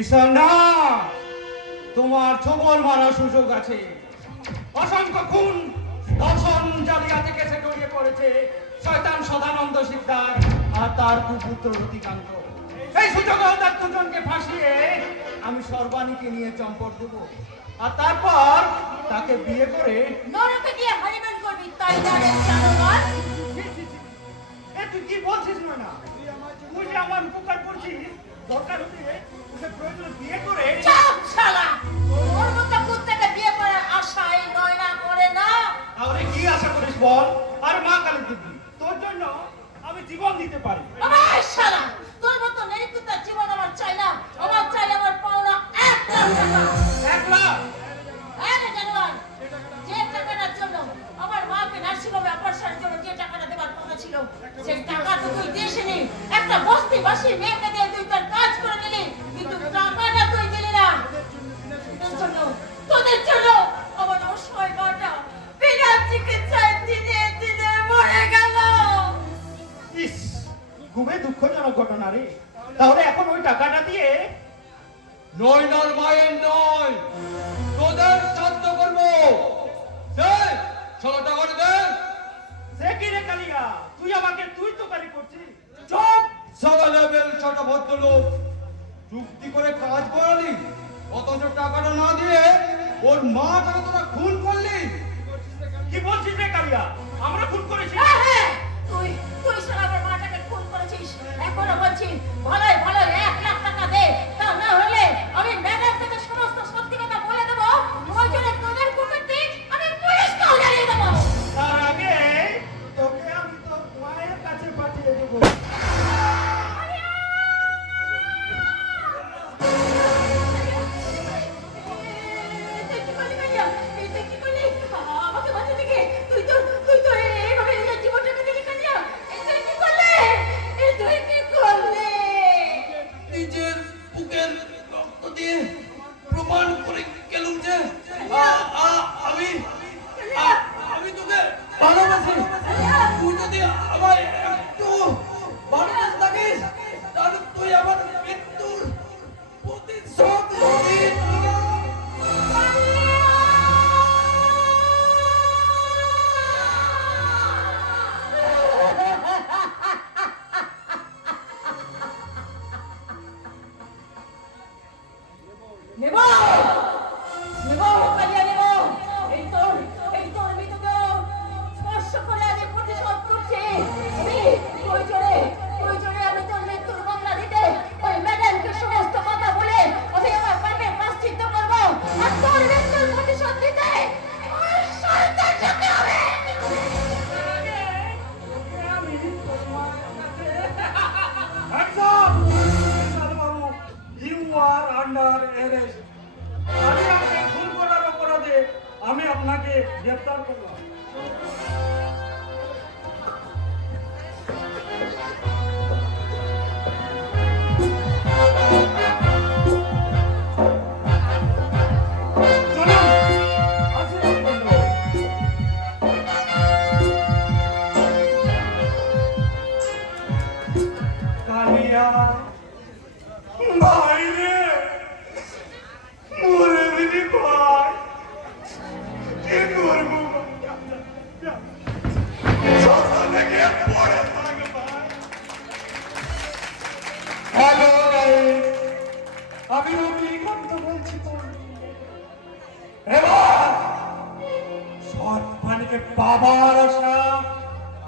বিছানা তোমার ছবল মারার সুযোগ আছে। অসংখ্য খুন দর্শন জালিয়াতি কেসে জড়িয়ে পড়েছে শয়তান সদানন্দ সিকদার আর তার কুপুত্র রতিকান্ত। এই সুযোগে ওদের দুজনকে ফাঁসিয়ে আমি সর্বাণীকে নিয়ে চম্পট দেব, আর তারপর তাকে বিয়ে করে নরকে গিয়ে হানিমুন করবি। তাই না রে জানোয়ার? তুই কি বলছিস না? তুই যে আমার উপকার করছিস, দরকার হলে ওকে প্রয়োজনে বিয়ে করে চাপ শালা। ওর মতো কুত্তাকে বিয়ে করার আশাই নয়না করে না। তাহলে কি আশা করিস বল? আর মা কালী দিবি তোর জন্য আমি জীবন দিতে পারি। আমার শালা, তোর মতো নেই কুত্তার জীবন আমার চাই না। আমার চাই আমার পাওনা 1 লাখ টাকা। 1 লাখ? হ্যাঁ রে জানোয়ার, যে টাকাটার জন্য আমার মাকে নার্সিংহোমে অপারেশনের জন্য যে টাকাটা দেওয়ার কথা ছিল, সেই টাকা তো তুই দিসনি। একটা বস্তিবাসী মেয়েকে দিয়ে তুই তার কাজ করে নিলি, কিন্তু টাকাটা তুই দিলি না। তোদের জন্য আমার অসহায় মাটা বিনা চিকিৎসায় দিনে দিনে মরে গেল। ইস, খুবই দুঃখজনক ঘটনা রে। তাহলে এখন ওই টাকাটা দিয়ে নয়নার মায়ের নয়, তোদের শ্রাদ্ধ করবো। দে 16 টাকা দে। সে কি রে কালিয়া, তুই আমাকে তুই তো কালি করছিস? চুপ! সারা লেভেল ছোট ভদ্রলোক, চুক্তি করে কাজ করালি, অথচ টাকাটা না দিয়ে ওর মাটাকে তোরা খুন করলি। কি বলছিস রে কালিয়া? আমরা খুন করেছি? হ্যাঁ, তুই সারা আমার মাটাকে খুন করেছিস। এখনো বলছি ভালোই ভালো 1 লাখ টাকা দে, তা না হলে আমি ম্যাডাম থেকে সমস্ত সত্যি কথা বলে দেবো। প্রয়োজনে তোদের কুকুরটি আমি পুলিশকেও জানিয়ে দেবো। তার আগে তোকে আমি তোর মায়ের কাছে পাঠিয়ে দেবো। আমাকে বাঁচাতে গিয়ে তুই তো এইভাবে নিজের জীবনটাকে দিলি কালিয়া। তুই কি করলে? তুই কি করলে? নিজের বুকের রক্ত দিয়ে প্রমাণ করে গেলুম যে আমি তোকে ভালোবাসি। তুই যদি আমায় একটু ভালোবাসে থাকিস, তাহলে তুই আমার মৃত্যুর প্রতিশোধ নিবি। নেব কালিয়া নেব। এই তোর মৃতকে স্পর্শ করে আমি প্রতিশোধ করছি। প্রয়োজনে আমি তোর মৃত্যুর মামলা দিতে ওই ম্যাডামকে সমস্ত কথা বলে আমি আমার পাপের প্রায়শ্চিত্ত করবো, আর তোর মৃত্যুর প্রতিশোধ দিতে আমার সন্তান যেতে হবে। আমি আপনাকে গ্রেফতার করলাম। কালিয়া ভাই রে, মরে দিদি ভাই, কি করবো? হ্যালো গাইস, আমি রবিকান্ত বলছি। এবার সৎমানিকে পাবার আশা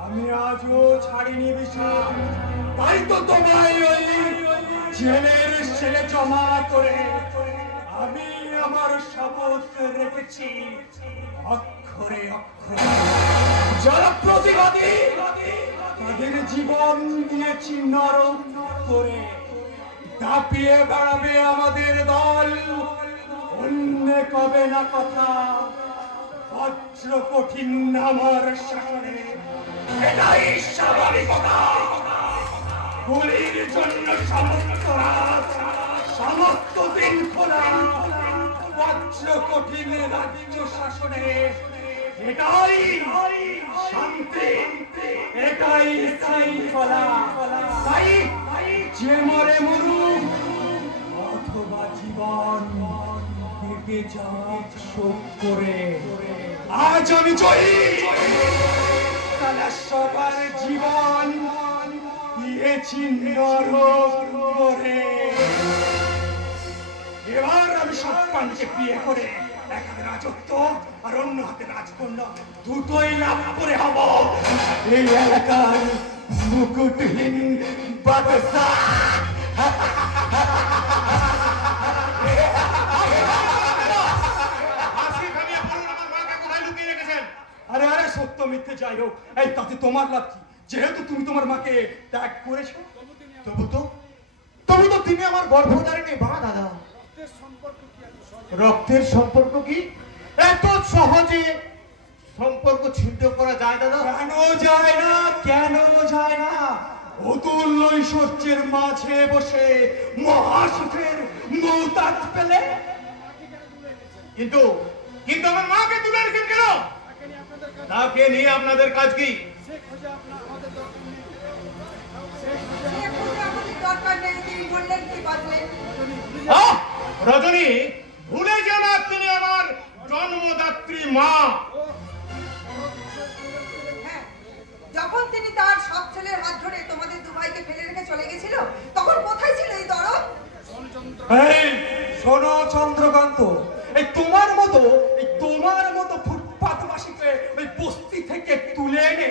আমি আজও ছাড়িনি বিষয়। তাই তো তোমায় ওই জেলের সেলে জমা করে আমি আমার শপথ রেখেছি অক্ষরে অক্ষরে। যারা প্রতিবাদী তাদের জীবন দিয়েছি নরম করে। দাপিয়ে বেড়াবে আমাদের দল, অন্য কবে না কথা। বজ্র কঠিন আমার শাসনে, এটাই স্বাভাবিকতা। গুলির জন্য সমস্ত রাত, সমস্ত দিন খোলা। বজ্র কঠিন রাজ্য শাসনে এটাই শান্তি, এটাই শৃঙ্খলা। তাই যে মরে মরুক অথবা দিকে যাক শোক করে। আজ আমি জয়ী, তারা সবার জীবন দিয়েছি নরক করে। এবার আমি সপ্পানকে বিয়ে করে এক হাতে রাজত্ব আর অন্য হাতে রাজকন্যা দুটোই লাভ করে হব এই এলাকার মুকুটহীন বাদশা। আরে আরে সত্য মিথ্যে যাই হোক, এই তাতে তোমার লাভ কি? যেহেতু তুমি তোমার মাকে ত্যাগ করেছো, তবু তো তিনি আমার গর্ভধারিণী মা। দাদা, রক্তের সম্পর্ক কি এত সহজে সম্পর্ক ছিন্ন করা যায় দাদা? কেন যায় না, কেন যায় না? অতুল ঐশ্বর্যের মাঝে বসে মহাসুখের মৌতাজ পেলে। কিন্তু আমার মাকে তুলে রেখেছেন কেন? তাকে নিয়ে আপনাদের কাজ কি? রজনী, ভুলে যেও না তিনি আমার জন্মদাত্রী মা। যখন তিনি তার সব ছেলের হাত ধরে তোমাদের দুভাইকে ফেলে রেখে চলে গেছিল, তখন কোথায় ছিল এই দরদ? এই শোনো চন্দ্রকান্ত, এই তোমার মতো ফুটপাতবাসীকে ওই বস্তি থেকে তুলে এনে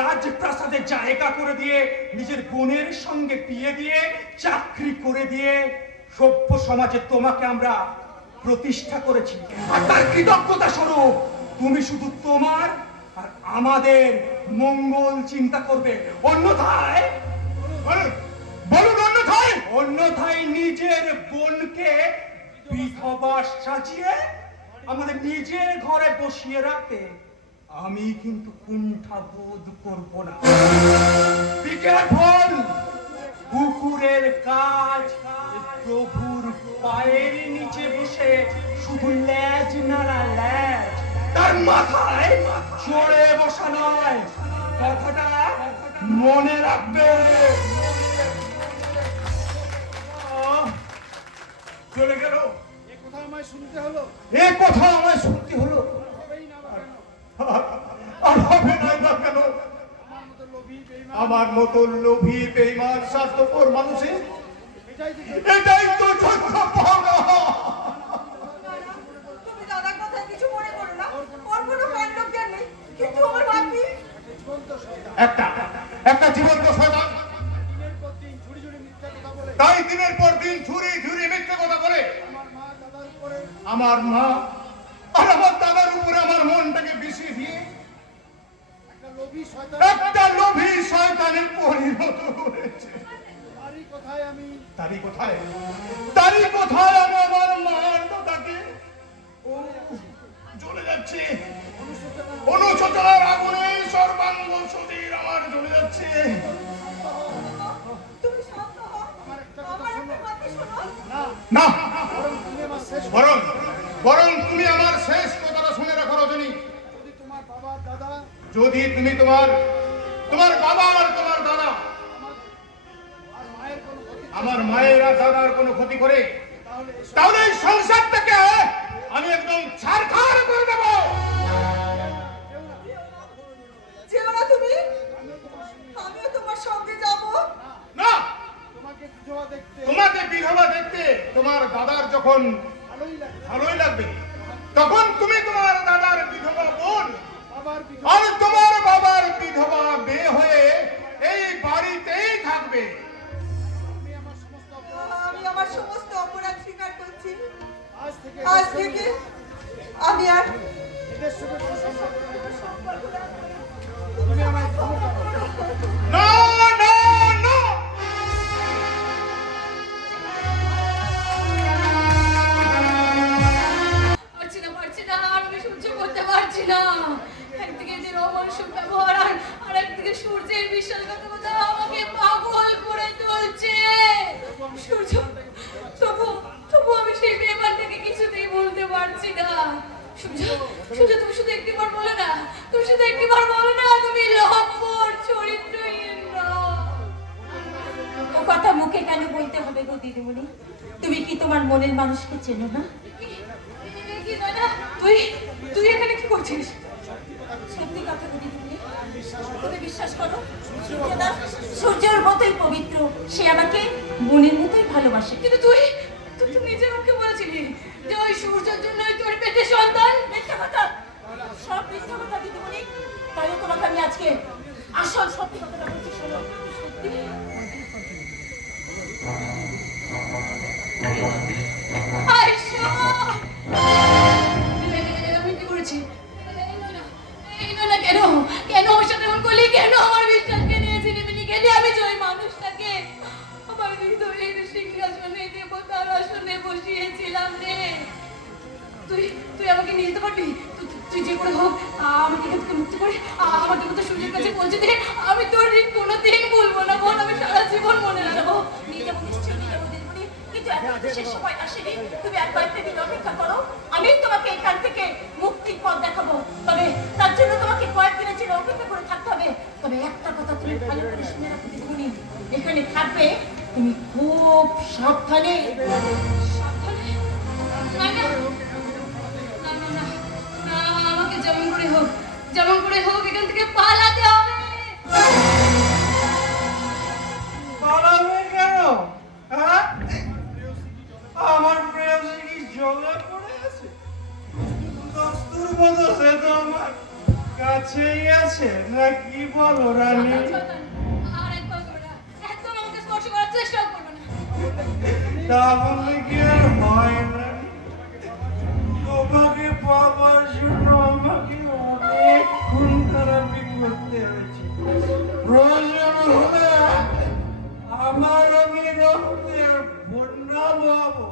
রাজপ্রাসাদে জায়গা করে দিয়ে নিজের বোনের সঙ্গে বিয়ে দিয়ে চাকরি করে দিয়ে সভ্য সমাজে তোমাকে আমরা প্রতিষ্ঠা করেছি। আর তার কৃতজ্ঞতা স্বরূপ তুমি শুধু তোমার আর আমাদের মঙ্গল চিন্তা করবে। অন্যথায় অন্যথায় নিজের বোনকে বিধবা সাজিয়ে আমাদের নিজের ঘরে বসিয়ে রাখতে আমি কিন্তু কুণ্ঠা বোধ করব না। কুকুরের কাজ প্রভুর পায়ের নিচে বসে শুধু লেজ নাড়া লেজ, তার মাথায় চড়ে বসা নয়। কথাটা মনে রাখবে। চলে গেল, এ কথা আমায় শুনতে হলো। আর হবে না কেন? আমার মতো লোভী বেঈমান স্বার্থপর মানুষের এটাই তো সত্য পাওনা। তুমি দাদার কথায় কিছু মনে করো না, ওর কোনো কাণ্ডজ্ঞান নেই, কিন্তু আমার ভাবি একটা জীবন্ত শয়তান, তাই দিনের পর দিন ঝুরি ঝুরি মিথ্যে কথা বলে আমার মা আর আমার দাদার উপরে আমার মনটাকে বিষিয়ে দিয়ে একটা লোভী শয়তানের পরিণত হয়েছে। তারই কোথায় আমি আমার মার দাদাকে জ্বলে যাচ্ছে। অনুশোচনার আগুনে সর্বাঙ্গ শরীর আমার জ্বলে যাচ্ছে। তুমি শান্ত হও, আমার একটা কথা শোনো। না, বরং তুমি আমার শেষ কথাটা শুনে রাখো রজনী। যদি তুমি তোমার বাবা আর তোমার দাদা, আমার মায়ের আর দাদার কোনো ক্ষতি করে, তাহলে এই সংসারটাকে আমি একদম ছারখার করে দেব। যেও না তুমি, আমিও তোমার সঙ্গে যাব না। তোমাকে বিধবা দেখতে তোমার দাদার যখন ভালোই লাগবে, তখন তুমি তোমার দাদার বিধবা বোন আর তোমার বাবার বিধবা মেয়ে হয়ে এই বাড়িতেই থাকবে। আমি আমার সমস্ত অপরাধ স্বীকার করছি। আজ থেকে আমি আর না না না, পারছি না, আর আমি সহ্য করতে পারছি না। একদিকে যে রমণসুখ ব্যবহার আর একদিকে সূর্যের বিশ্বাসঘাতকতা আমাকে পাগল করে তুলছে। সূর্য, তবু আমি সেই ব্যাপার থেকে কিছুতেই বলতে পারছি না। সূর্য, তুমি শুধু একটিবার বলে না, তুমি লম্পট চরিত্রহীন নও। ও কথা মুখে কেন বলতে হবে গো দিদিমণি? তুমি কি তোমার মনের মানুষকে চেনো না? তুই তুই এখানে কি করছিস? সত্যি কথা বলি, তুমি বিশ্বাস করো, সূর্যদা সূর্যের মতোই পবিত্র, সে আমাকে বোনের মতোই ভালোবাসে। কিন্তু তুই তুই তো নিজের মুখে বলেছিলি যে ওই সূর্যের জন্যই তোর পেটে সন্তান। মিথ্যা কথা, সব মিথ্যা কথা দিদিমণি। তাই তোমাকে আমি আজকে আসল সত্যি কথাটা বলছি, শোনো। সত্যি আমি কি করেছি? কেন কেন আমার সাথে এমন করলি? কেন আমার বিশ্বাসকে নিয়েছিলি? কেন আমি যে ওই মানুষটাকে আমার হৃদয়ের সিংহাসনে দেবতার আসনে বসিয়েছিলাম রে? তুই তুই আমাকে নিয়ে যেতে পারবি? তুই যে করে হোক আমাকে এখান থেকে মুক্ত করে আমাকে মতো সূর্যের কাছে পৌঁছে দে। আমি তোর ঋণ কোনোদিন ভুলবো না বোন, আমি সারা জীবন মনে রাখবো। নিয়ে যাবো নিশ্চয়ই নিয়ে যাবো দিদিমণি, কিন্তু এখন তো শেষ সময় আসেনি। তুমি আর কয়েকটা দিন অপেক্ষা করো, আমি তোমাকে এখান থেকে মুক্তির পথ দেখাবো। তবে তার জন্য তোমাকে কয়েকদিনের জন্য অপেক্ষা করে থাকতে হবে। তবে একটা কথা তুমি ভালো করে শুনে রাখো দিদিমণি, এখানে থাকবে তুমি খুব সাবধানে। সাবধানে? না না না না না, আমাকে যেমন করে হোক এখান থেকে পালাতে হবে। পালাবে কেন? হ্যাঁ, আমার প্রেয়সী কি জলে পড়ে আছে? দস্তুর মতো সে তো আমার কাছেই আছে, না কি বলো রানী? আর একবার করবে না, একদম আমাকে স্পর্শ করার চেষ্টাও করবে না। তাহলে কি আর হয় না? তোমাকে পাবার জন্য আমাকে অনেক খুন খারাপি করতে হয়েছে। প্রয়োজন হলে আমার আমি রক্তের বন্যা বহাবো,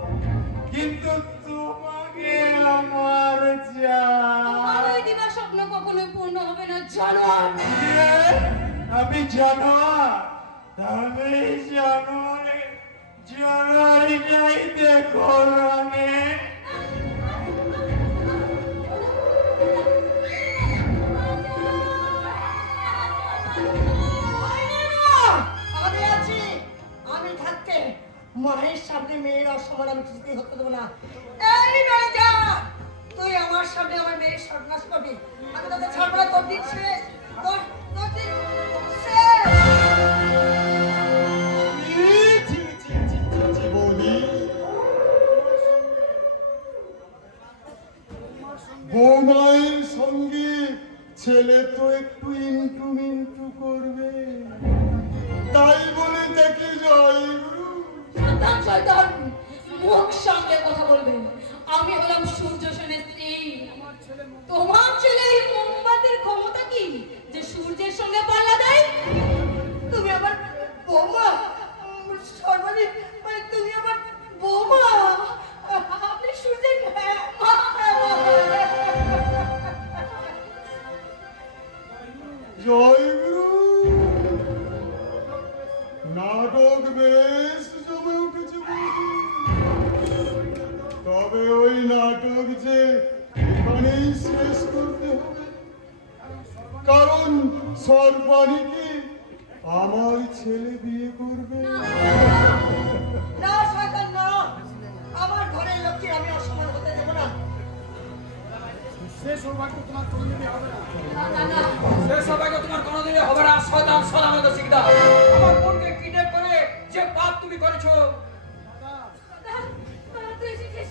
কিন্তু তোমাকে আমার আমার ওই দিবার স্বপ্ন কখনোই পূর্ণ হবে না, জানোয়ার। আমি জানোয়ার? তাহলে জানোয়ারি যাই দেখো রানে। আমি আছি, আমি থাকতে মায়ের সামনে মেয়ের অসম্মান আমি কিছুতেই হতে দেবো না। এই নয় যা, তুই আমার সামনে আমার মেয়ের সর্বনাশ করবি, আমি তোকে ছাড়বো না। তোর দিন শেষ, তোর দিন শেষ। বৌমায়ের সঙ্গে ছেলে তো একটু ইন্টু মিন্টু করবে, তাই বলে তাকে জয় গুরু। শয়তান শয়তান, মুখ সামলে কথা বলবেন। আমি হলাম সূর্য সেনের স্ত্রী। তোমার ছেলে এই মোমবাতির ক্ষমতা কি যে সূর্যের সঙ্গে পাল্লা দেয়? তুমি আমার বৌমা, সর্বাধিক মানে তুমি আমার বৌমা। আপনি সূর্যের মা। জয় গুরু। নাটক বেশ জমে উঠেছে বৌদি। তবে ওই নাটক যে এখানেই শেষ করতে হবে, কারণ সর্বাণীকে আমার ছেলে বিয়ে করবে। না শয়তান না, আমার ঘরের লোককে আমি অসম্মান হতে দেবো না। সে সৌভাগ্য তোমার কোনোদিনই হবে না। না না, সে সৌভাগ্য তোমার কোনোদিনই হবে না। শয়তান সদানন্দ শিকদার, আমার বোনকে কিডন্যাপ করে যে পাপ তুমি করেছো। তুই এসেছিস।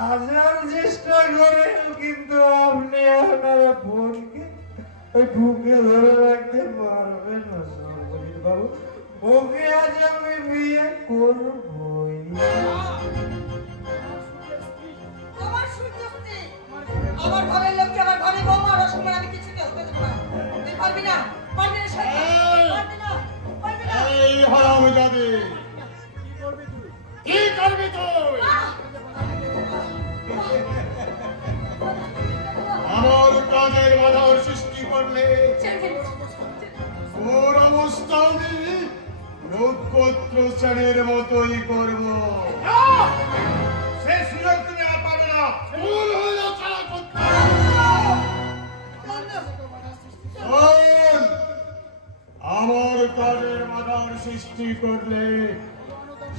হাজার চেষ্টা করে কিন্তু আপনি আপনার বোনকে বুকে ধরে রাখতে পারবেন না সর্বজিৎ বাবু। ওকে আজ আমি বিয়ে করবই। আমার সূর্যস্ত্রী, আমার ঘরের লোককে আমার ঘরে বৌমা অসম্মান আমি কিছুতে হতে দেবো না। তুই পারবি না, পারবি না শয়তান, পারবি না, পারবি না। এই হারামজাদে, কি করবি তুই? আমার কাজের বাধার সৃষ্টি করলে ওর অবস্থা আমি নক্ষত্র শ্রেণীর মতোই করব। সে সুযোগ তুমি আর পাবে না। ভুল হলো ছাড়া করতে শোন, আমার কাজের বাধার সৃষ্টি করলে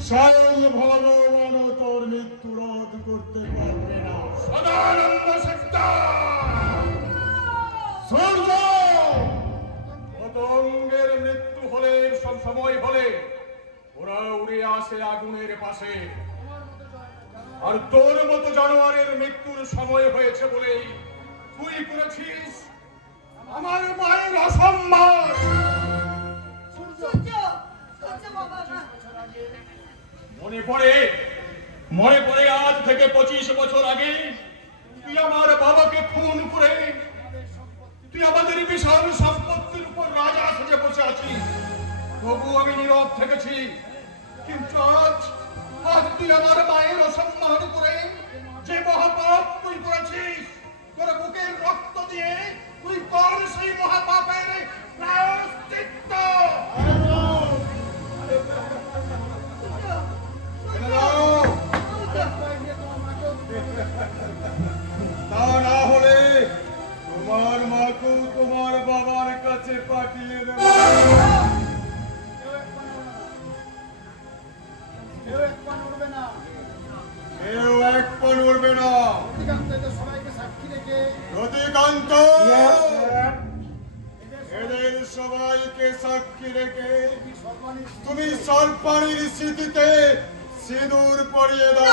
স্বয়ং ভগবান তোর মৃত্যু রোধ করতে পারবে না। সদানন্দ সিকদার, সূর্য পতঙ্গের মৃত্যু হলে সব সময় হলে ওরা উড়ে আসে আগুনের পাশে, আর তোর মতো জানোয়ারের মৃত্যুর সময় হয়েছে বলেই তুই করেছিস আমার মায়ের অসম্মান। সূর্য সূর্য বাবা না মনে পড়ে আজ থেকে 25 বছর আগে তুই আমার বাবাকে খুন করে তুই আমাদের বিশাল সম্পত্তির উপর রাজা সেজে বসে আছিস, তবু আমি নীরব থেকেছি। কিন্তু আজ তুই আমার মায়ের অসম্মান করে যে মহাপাপ তুই করেছিস, তোর বুকের রক্ত দিয়ে তুই কর সেই মহাপাপের প্রায়শ্চিত্ত। তা না হলে তোমার মাকেও তোমার বাবার কাছে পাঠিয়ে দেব। কেউ এক পা নড়বে না। রতিকান্ত এদের সবাইকে সাক্ষী রেখে তুমি সর্পাণীর স্মৃতিতে সিঁদুর পরিয়ে দাও।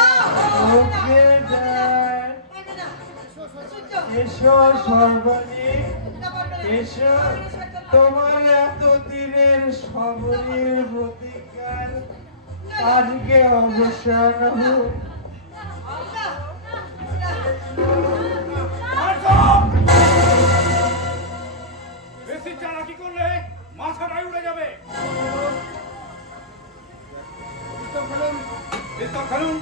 ওকে ড্যাড, এসো সর্বাণী, এসো। তোমার এতদিনের সবরের প্রতিকার আজকে অবসান হোক। বেশি চালাকি করলে মাথাটাই উড়ে যাবে। পিস্তল ফেলুন।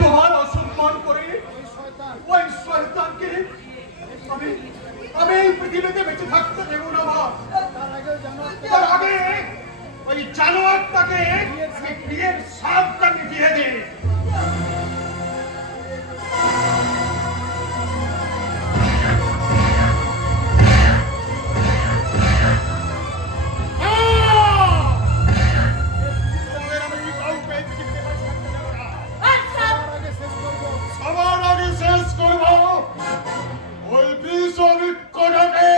তোমার অসম্মান করে ওই শয়তানকে আমি এই পৃথিবীতে বেঁচে থাকতে দেব না মা। তার আগে ওই জানোয়ারটাকে বিয়ের সাপটাকে দিয়ে দে। সবার আগে শেষ করবো ওই বিষবৃক্ষটাকে।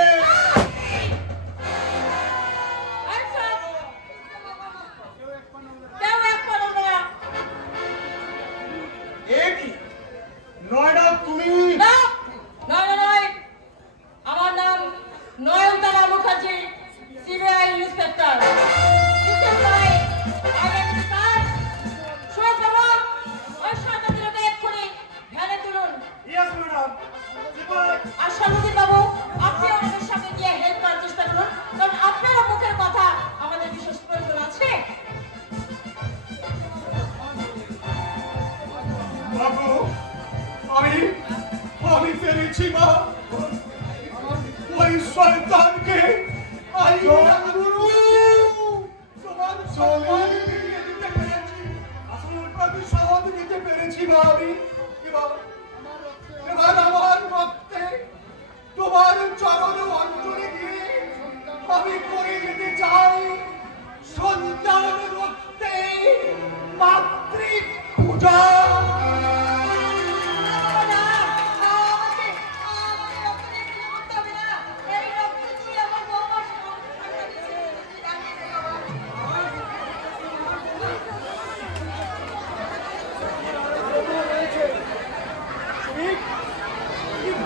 নয়না তুমি আমার নাম নয়নতারা মুখার্জি, সিবিআই ইন্সপেক্টর। আর সর্বজিৎ বাবু, আপনি আমাদের সাথে গিয়ে হেল্প করার চেষ্টা করুন, কারণ আপনার মুখের কথা আমাদের বিশেষ প্রয়োজন আছে। বাবু, আমি ফেলেছি মা ওই শয়তানকে। তোমার সম্মান ফিরিয়ে দিতে পেরেছি, আসল প্রতিশোধ নিতে পেরেছি মা আমি। এবার আমার রক্তে তোমার চরণ অঞ্জলি দিয়ে আমি করে যেতে চাই সন্তান রক্তে মাতৃ পূজা।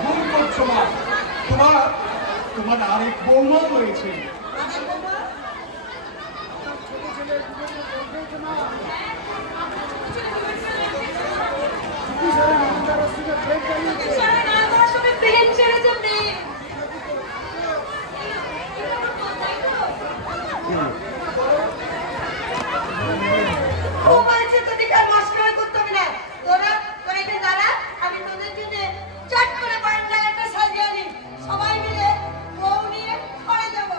ভুল করছো মা, তোমার আরেক বৌমা রয়েছে। সবাই মিলে বউ নিয়ে ঘরে যাবো।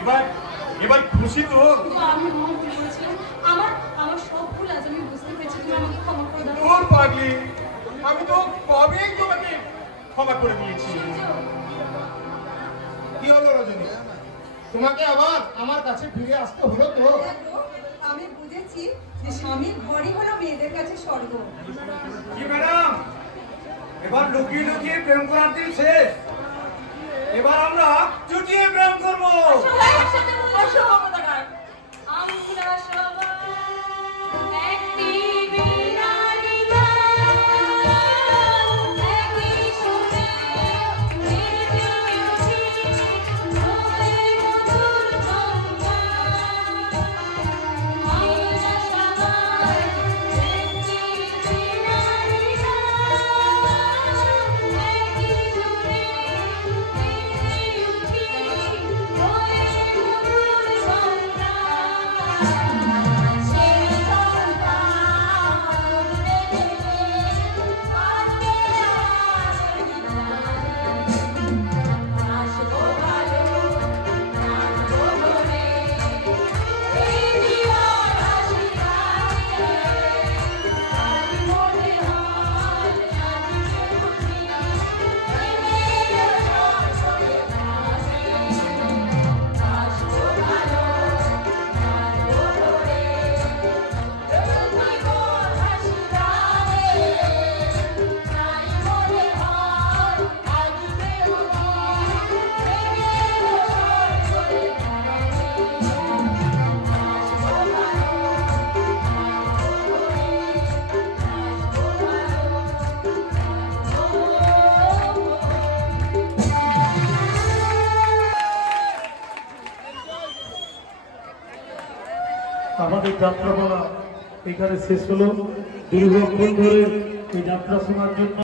এবার এবার খুশি তো? আমি মনে ভুল করেছিলাম, আমার আমার সব ভুল আজ আমি বুঝতে পেরেছি, তুমি আমাকে ক্ষমা করে দাও। তোর পাগলি, আমি তো কবেই তোমাকে ক্ষমা করে দিয়েছি। কি হলো রজনী, তোমাকে আবার আমার কাছে ফিরে আসতে হলো তো? দেখো, আমি বুঝেছি যে স্বামীর ঘরই হলো মেয়েদের কাছে স্বর্গ। কি ম্যাডাম, এবার লুকিয়ে লুকিয়ে প্রেম করার দিন শেষ। এবার আমরা চুটিয়ে প্রেম করবো। সবাই একসাথে বসো মমতা গায়। আমরা সবাই একটি বিনারী গান, একই সুরে বেঁধে উঠি, ধরে মধুর ঝঙ্কার। আমরা সবাই একটি বিনারী গান, একই সুরে বেঁধে উঠি, ধরে মধুর ঝঙ্কার। সেই ঝঙ্কার বেঁধে পারবে আসবো ভালো, নাচবো ভোরে, এই দিবার হাসি গানে, তারি মনে হয় নাচবে বুঝি, প্রেমের ঝড় করে ভাসে। আসবো ভালো, নাচবো ভোরে, এই দিবার হাসি গানে, তারি মনে হয় নাচবে বুঝি, প্রেমের ঝড় করে আমাদের যাত্রাপালা এখানে শেষ হলো। দীর্ঘক্ষণ ধরে এই যাত্রা শোনার জন্য